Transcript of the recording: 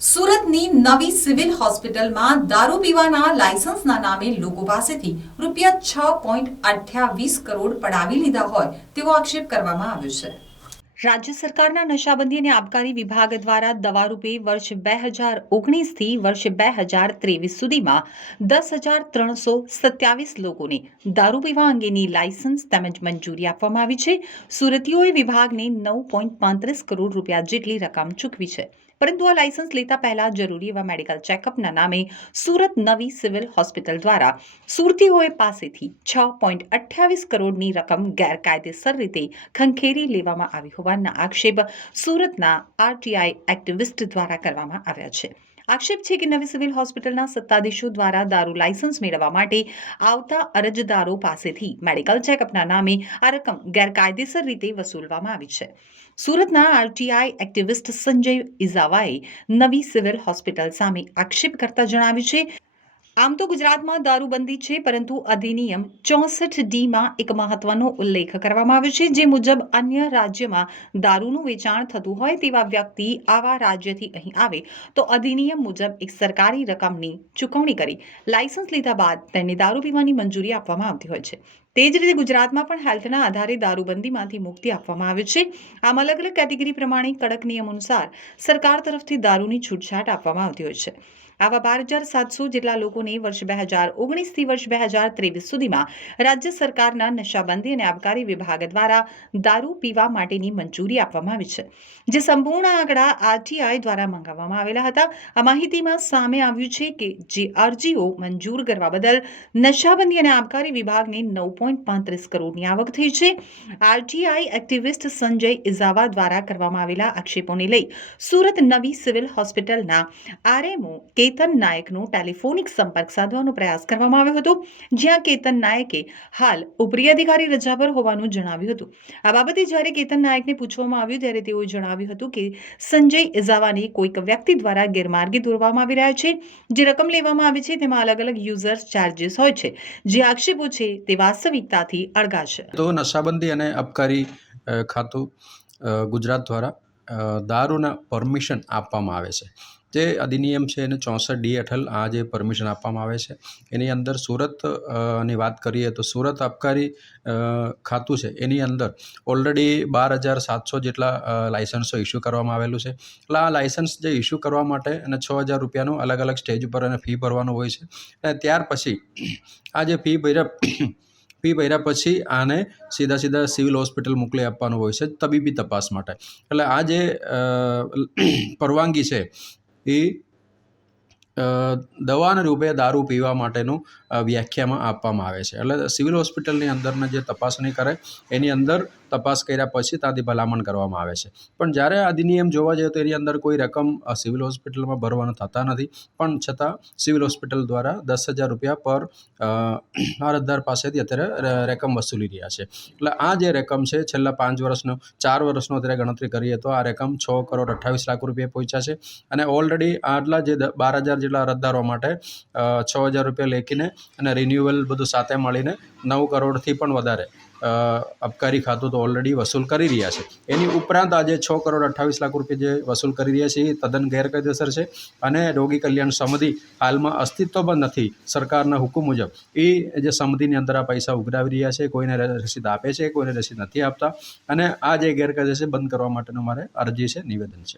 સુરતની નવી સિવિલ હોસ્પિટલમાં દારૂ પીવાના લાયસન્સના નામે લોકો પાસેથી ₹6.28 કરોડ પડાવી લીધા હોય તેવો આક્ષેપ કરવામાં આવ્યો છે। રાજ્ય સરકારના નશાબંધી અને આબકારી વિભાગ દ્વારા દવા રૂપે વર્ષ 2019થી વર્ષ 2023 સુધીમાં 10,327 લોકોને દારૂ પીવા અંગેની લાયસન્સ તેમજ મંજૂરી આપવામાં આવી છે। સુરતીઓએ વિભાગને ₹9.35 કરોડ જેટલી રકમ ચૂકવી છે, પરંતુ આ લાયસન્સ લેતા પહેલા જરૂરી એવા મેડિકલ ચેકઅપના નામે સુરત નવી સિવિલ હોસ્પિટલ દ્વારા સુરતીઓએ પાસેથી 6.28 કરોડની રકમ ગેરકાયદેસર રીતે ખંખેરી લેવામાં આવી હોવાના આક્ષેપ સુરતના આરટીઆઈ એક્ટિવિસ્ટ દ્વારા કરવામાં આવ્યા છે। આક્ષેપ છે કે નવી સિવિલ હોસ્પિટલના સત્તાધીશો દ્વારા દારૂ લાયસન્સ મેળવવા માટે આવતા અરજદારો પાસેથી મેડિકલ ચેકઅપના નામે આ રકમ ગેરકાયદેસર રીતે વસૂલવામાં આવી છે। સુરતના આરટીઆઈ એક્ટિવિસ્ટ સંજય ઇઝાવાએ નવી સિવિલ હોસ્પિટલ સામે આક્ષેપ કરતા જણાવ્યું છે, આમ તો ગુજરાતમાં દારૂબંધી છે, પરંતુ અધિનિયમ 64D માં એક મહત્વનો ઉલ્લેખ કરવામાં આવ્યો છે, જે મુજબ અન્ય રાજ્યમાં દારૂનું વેચાણ થતું હોય તેવા વ્યક્તિ આવા રાજ્યથી અહીં આવે તો અધિનિયમ મુજબ એક સરકારી રકમની ચૂકવણી કરી લાયસન્સ લીધા બાદ તેને દારૂ પીવાની મંજૂરી આપવામાં આવતી હોય છે। તે જ રીતે ગુજરાતમાં પણ હેલ્થના આધારે દારૂબંધીમાંથી મુક્તિ આપવામાં આવે છે। આમ અલગ અલગ કેટેગરી પ્રમાણે કડક નિયમ અનુસાર સરકાર તરફથી દારૂની છૂટછાટ આપવામાં આવતી હોય છે। આવા 12,700 જેટલા લોકોને વર્ષ 2019થી વર્ષ 2023 સુધીમાં રાજ્ય સરકારના નશાબંધી અને આબકારી વિભાગ દ્વારા દારૂ પીવા માટેની મંજૂરી આપવામાં આવી છે, જે સંપૂર્ણ આંકડા આરટીઆઈ દ્વારા મંગાવવામાં આવેલા હતા। આ માહિતીમાં સામે આવ્યું છે કે જે અરજીઓ મંજૂર કરવા બદલ નશાબંધી અને આબકારી વિભાગને 9.35 કરોડની આવક થઈ છે। આરટીઆઈ એક્ટિવિસ્ટ સંજય ઇઝાવા દ્વારા કરવામાં આવેલા આક્ષેપોને લઈ સુરત નવી સિવિલ હોસ્પિટલના આરએમઓ કેતન નાયકનો ટેલિફોનિક સંપર્ક સાધવાનો પ્રયાસ કરવામાં આવ્યો હતો, જ્યાં કેતન નાયકે હાલ ઉપરી અધિકારી રજા પર હોવાનું જણાવ્યું હતું। આ બાબતે જ્યારે કેતન નાયકને પૂછવામાં આવ્યું ત્યારે તેઓએ જણાવ્યું હતું કે સંજય ઇઝાવાને કોઈક વ્યક્તિ દ્વારા ગેરમાર્ગે દોરવામાં આવી રહ્યા છે। જે રકમ લેવામાં આવી છે તેમાં અલગ અલગ યુઝર્સ ચાર્જીસ હોય છે, જે આક્ષેપો છે તે વાસ્તવિકતાથી અળગા છે। તો નશાબંધી અને આબકારી ખાતું ગુજરાત દ્વારા દારૂના પરમિશન આપવામાં આવે છે। જે અધિનિયમ છે એને 64D હેઠળ આ જે પરમિશન આપવામાં આવે છે, એની અંદર સુરત ની વાત કરીએ તો સુરત આબકારી ખાતું છે એની અંદર ઓલરેડી 12,700 જેટલા લાયસન્સો ઇસ્યુ કરવામાં આવેલું છે। એટલે આ લાયસન્સ જે ઇસ્યુ કરવા માટે અને ₹6,000 અલગ અલગ સ્ટેજ ઉપર અને ફી ભરવાનું હોય છે, અને ત્યાર પછી આ જે ફી ભર્યા પછી આને સીધા સિવિલ હોસ્પિટલ મોકલી આપવાનું હોય છે તબીબી તપાસ માટે। એટલે આ જે પરવાનગી છે એ દવાના રૂપે દારૂ પીવા માટેનું વ્યાખ્યામાં આપવામાં આવે છે। એટલે સિવિલ હોસ્પિટલની અંદરના જે તપાસણી કરે એની અંદર તપાસ કર્યા પછી ત્યાંથી ભલામણ કરવામાં આવે છે। પણ જ્યારે અધિનિયમ જોવા જઈએ તો એની અંદર કોઈ રકમ સિવિલ હોસ્પિટલમાં ભરવાના થતા નથી, પણ છતાં સિવિલ હોસ્પિટલ દ્વારા ₹10,000 પર અરજદાર પાસેથી અત્યારે રકમ વસૂલી રહ્યા છે। એટલે આ જે રકમ છે છેલ્લા 4 વર્ષનો અત્યારે ગણતરી કરીએ તો આ રકમ ₹6,28,00,000 પહોંચ્યા છે, અને ઓલરેડી આટલા જે 12,000 જેટલા અરજદારો માટે ₹6,000 લેખીને અને રિન્યુઅલ બધું સાથે મળીને 9 કરોડથી પણ વધારે આબકારી ખાતું તો ઓલરેડી વસૂલ કરી રહ્યા છે। એની ઉપરાંત આજે ₹6,28,00,000 જે વસૂલ કરી રહ્યા છે એ તદ્દન ગેરકાયદેસર છે, અને રોગી કલ્યાણ સમિતિ હાલમાં અસ્તિત્વમાં નથી। સરકારના હુકમ મુજબ એ જે સમિતિની અંદર આ પૈસા ઉઘરાવી રહ્યા છે, કોઈને રસીદ આપે છે, કોઈને રસીદ નથી આપતા, અને આ જે ગેરકાયદે છે બંધ કરવા માટેનું મારે અરજી છે, નિવેદન છે।